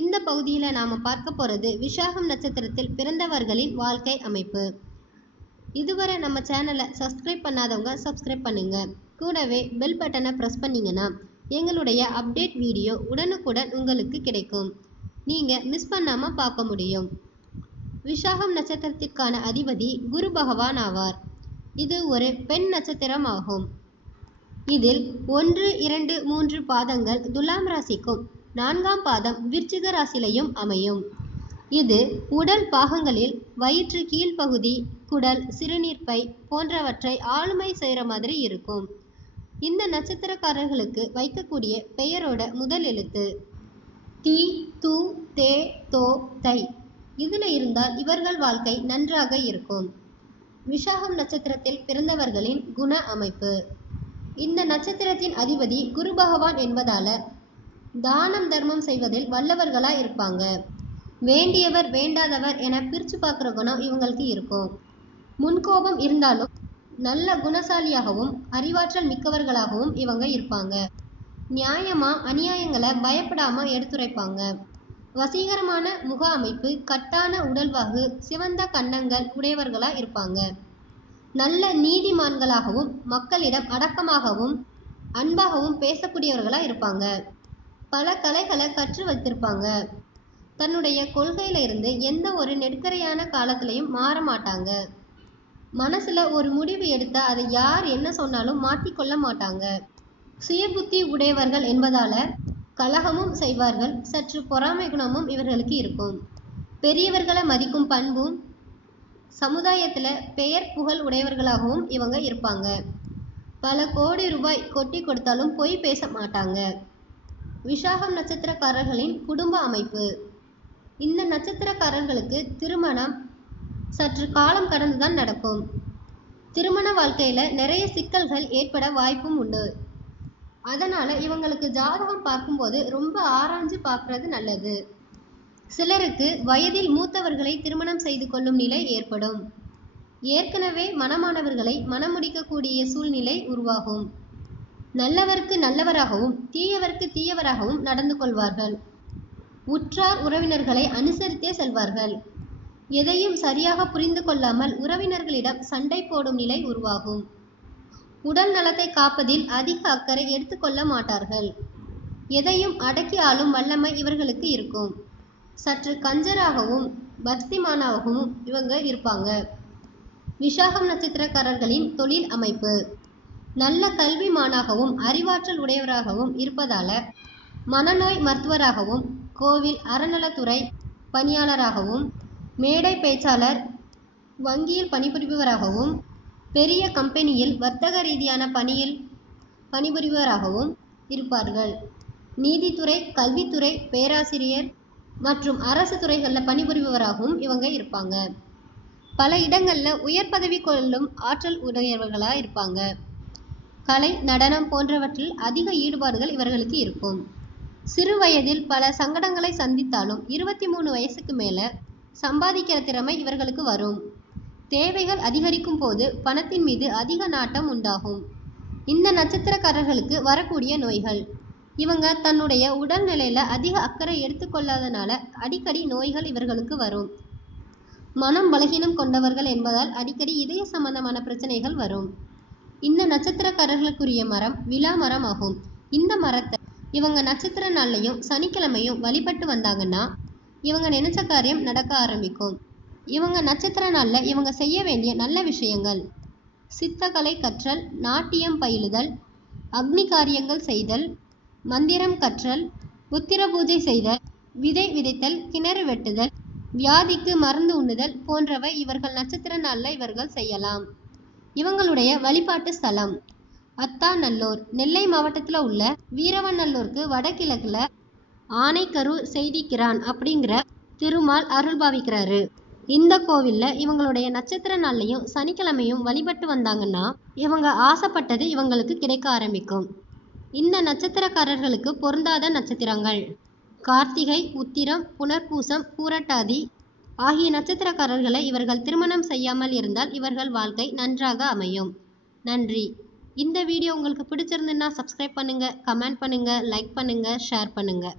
இந்த பகுதியில நாம் பார்க்க போகிறது விஷாகம் நட்சத்திரத்தில் பிறந்தவர்களின் வாழ்க்கை அமைப்பு. இதுவரை நம்ம சேனலை சப்ஸ்கிரைப் பண்ணாதவங்க சப்ஸ்கிரைப் பண்ணுங்க. கூடவே பெல் பட்டனை ப்ரெஸ் பண்ணீங்கன்னா எங்களுடைய அப்டேட் வீடியோ உடனுக்குடன் உங்களுக்கு கிடைக்கும். நீங்கள் மிஸ் பண்ணாமல் பார்க்க முடியும். விஷாகம் நட்சத்திரத்திற்கான அதிபதி குரு பகவான் ஆவார். இது ஒரு பெண் நட்சத்திரம் ஆகும். இதில் ஒன்று இரண்டு மூன்று பாதங்கள் துலாம் ராசிக்கும் நான்காம் பாதம் விருச்சிக ராசிலையும் அமையும். இது உடல் பாகங்களில் வயிற்று கீழ்ப்பகுதி குடல் சிறுநீர்ப்பை போன்றவற்றை ஆளுமை செய்கிற மாதிரி இருக்கும். இந்த நட்சத்திரக்காரர்களுக்கு வைக்கக்கூடிய பெயரோட முதல் எழுத்து தி து தே தோ தை. இதில் இருந்தால் இவர்கள் வாழ்க்கை நன்றாக இருக்கும். விஷாகம் நட்சத்திரத்தில் பிறந்தவர்களின் குண அமைப்பு. இந்த நட்சத்திரத்தின் அதிபதி குரு பகவான் என்பதால தானம் தர்மம் செய்வதில் வல்லவர்களா இருப்பாங்க. வேண்டியவர் வேண்டாதவர் என பிரிச்சு பார்க்குற குணம் இவங்களுக்கு இருக்கும். முன்கோபம் இருந்தாலும் நல்ல குணசாலியாகவும் அறிவாற்றல் மிக்கவர்களாகவும் இவங்க இருப்பாங்க. நியாயமா அநியாயங்களை பயப்படாமல் எடுத்துரைப்பாங்க. வசீகரமான முக அமைப்பு கட்டான உடல்வாகு சிவந்த கன்னங்கள் உடையவர்களா இருப்பாங்க. நல்ல நீதிமான்களாகவும் மக்களிடம் அடக்கமாகவும் அன்பாகவும் பேசக்கூடியவர்களா இருப்பாங்க. பல கலைகளை கற்று வைத்திருப்பாங்க. தன்னுடைய கொள்கையில இருந்து எந்த ஒரு நெருக்கரையான காலத்திலையும் மாற மாட்டாங்க. மனசுல ஒரு முடிவு எடுத்தா அதை யார் என்ன சொன்னாலும் மாற்றிக்கொள்ள மாட்டாங்க. சுயபுத்தி உடையவர்கள் என்பதால கலகமும் செய்வார்கள். சற்று பொறாமை குணமும் இவர்களுக்கு இருக்கும். பெரியவர்களை மதிக்கும் பண்பும் சமுதாயத்துல பெயர் புகழ் உடையவர்களாகவும் இவங்க இருப்பாங்க. பல கோடி ரூபாய் கொட்டி கொடுத்தாலும் பொய் பேச மாட்டாங்க. விசாகம் நட்சத்திரக்காரர்களின் குடும்ப அமைப்பு. இந்த நட்சத்திரக்காரர்களுக்கு திருமணம் சற்று காலம் கடந்துதான் நடக்கும். திருமண வாழ்க்கையில நிறைய சிக்கல்கள் ஏற்பட வாய்ப்பும் உண்டு. அதனால இவங்களுக்கு ஜாதகம் பார்க்கும்போது ரொம்ப ஆராய்ஞ்சு பார்க்கறது நல்லது. சிலருக்கு வயதில் மூத்தவர்களை திருமணம் செய்து கொள்ளும் நிலை ஏற்படும். ஏற்கனவே மனமானவர்களை மனமுடிக்கக்கூடிய சூழ்நிலை உருவாகும். நல்லவருக்கு நல்லவராகவும் தீயவருக்கு தீயவராகவும் நடந்து கொள்வார்கள். உற்றார் உறவினர்களை அனுசரித்தே செல்வார்கள். எதையும் சரியாக புரிந்து கொள்ளாமல் உறவினர்களிடம் சண்டை போடும் நிலை உருவாகும். உடல் நலத்தை காப்பதில் அதிக அக்கறை எடுத்துக்கொள்ள மாட்டார்கள். எதையும் அடக்கி ஆளும் வல்லமை இவர்களுக்கு இருக்கும். சற்று கஞ்சராகவும் பக்திமானாகவும் இவங்க இருப்பாங்க. விசாகம் நட்சத்திரக்காரர்களின் தொழில் அமைப்பு. நல்ல கல்விமானாகவும் அறிவாற்றல் உடையவராகவும் இருப்பதால மனநோய் மருத்துவராகவும் கோவில் அறநலத்துறை பணியாளராகவும் மேடை பேச்சாளர் வங்கியில் பணிபுரிபவராகவும் பெரிய கம்பெனியில் வர்த்தக ரீதியான பணியில் பணிபுரிபவராகவும் இருப்பார்கள். நீதித்துறை கல்வித்துறை பேராசிரியர் மற்றும் அரசு துறைகளில் பணிபுரிபவராகவும் இவங்க இருப்பாங்க. பல இடங்களில் உயர் பதவி கொள்ளும் ஆற்றல் உடையவர்களாக இருப்பாங்க. கலை நடனம் போன்றவற்றில் அதிக ஈடுபாடுகள் இவர்களுக்கு இருக்கும். சிறு வயதில் பல சங்கடங்களை சந்தித்தாலும் இருபத்தி மூணு வயசுக்கு மேலே சம்பாதிக்கிற திறமை இவர்களுக்கு வரும். தேவைகள் அதிகரிக்கும் போது பணத்தின் மீது அதிக நாட்டம் உண்டாகும். இந்த நட்சத்திரக்காரர்களுக்கு வரக்கூடிய நோய்கள். இவங்க தன்னுடைய உடல்நிலையில அதிக அக்கறை எடுத்துக்கொள்ளாதனால அடிக்கடி நோய்கள் இவர்களுக்கு வரும். மனம் பலகீனம் கொண்டவர்கள் என்பதால் அடிக்கடி இதய சம்பந்தமான பிரச்சனைகள் வரும். இந்த நட்சத்திரக்காரர்களுக்குரிய மரம் விழா மரம் ஆகும் இந்த மரத்தை இவங்க நட்சத்திர நாள்லையும் சனிக்கிழமையும் வழிபட்டு வந்தாங்கன்னா இவங்க நினைச்ச காரியம் நடக்க ஆரம்பிக்கும். இவங்க நட்சத்திர நாளில் இவங்க செய்ய வேண்டிய நல்ல விஷயங்கள். சித்தகலை கற்றல் நாட்டியம் பயிலுதல் அக்னி காரியங்கள் செய்தல் மந்திரம் கற்றல் புத்திர பூஜை செய்தல் விதை விதைத்தல் கிணறு வெட்டுதல் வியாதிக்கு மருந்து உண்ணுதல் போன்றவை இவர்கள் நட்சத்திர நாளில் இவர்கள் செய்யலாம். இவங்களுடைய வழிபாட்டு ஸ்தலம். அத்தாநல்லூர் நெல்லை மாவட்டத்தில் உள்ள வீரவநல்லூருக்கு வடகிழக்கில் ஆனைக்கரூர் செய்திக்கிறான் அப்படிங்கிற திருமால் அருள் பாவிக்கிறாரு. இந்த கோவிலில் இவங்களுடைய நட்சத்திர நாள்லையும் சனிக்கிழமையும் வழிபட்டு வந்தாங்கன்னா இவங்க ஆசைப்பட்டது இவங்களுக்கு கிடைக்க ஆரம்பிக்கும். இந்த நட்சத்திரக்காரர்களுக்கு பொருந்தாத நட்சத்திரங்கள். கார்த்திகை உத்திரம் புனர்பூசம் பூரட்டாதி ஆகிய நட்சத்திரக்காரர்களை இவர்கள் திருமணம் செய்யாமல் இருந்தால் இவர்கள் வாழ்க்கை நன்றாக அமையும். நன்றி. இந்த வீடியோ உங்களுக்கு பிடிச்சிருந்துன்னா சப்ஸ்கிரைப் பண்ணுங்கள் கமெண்ட் பண்ணுங்கள் லைக் பண்ணுங்கள் ஷேர் பண்ணுங்கள்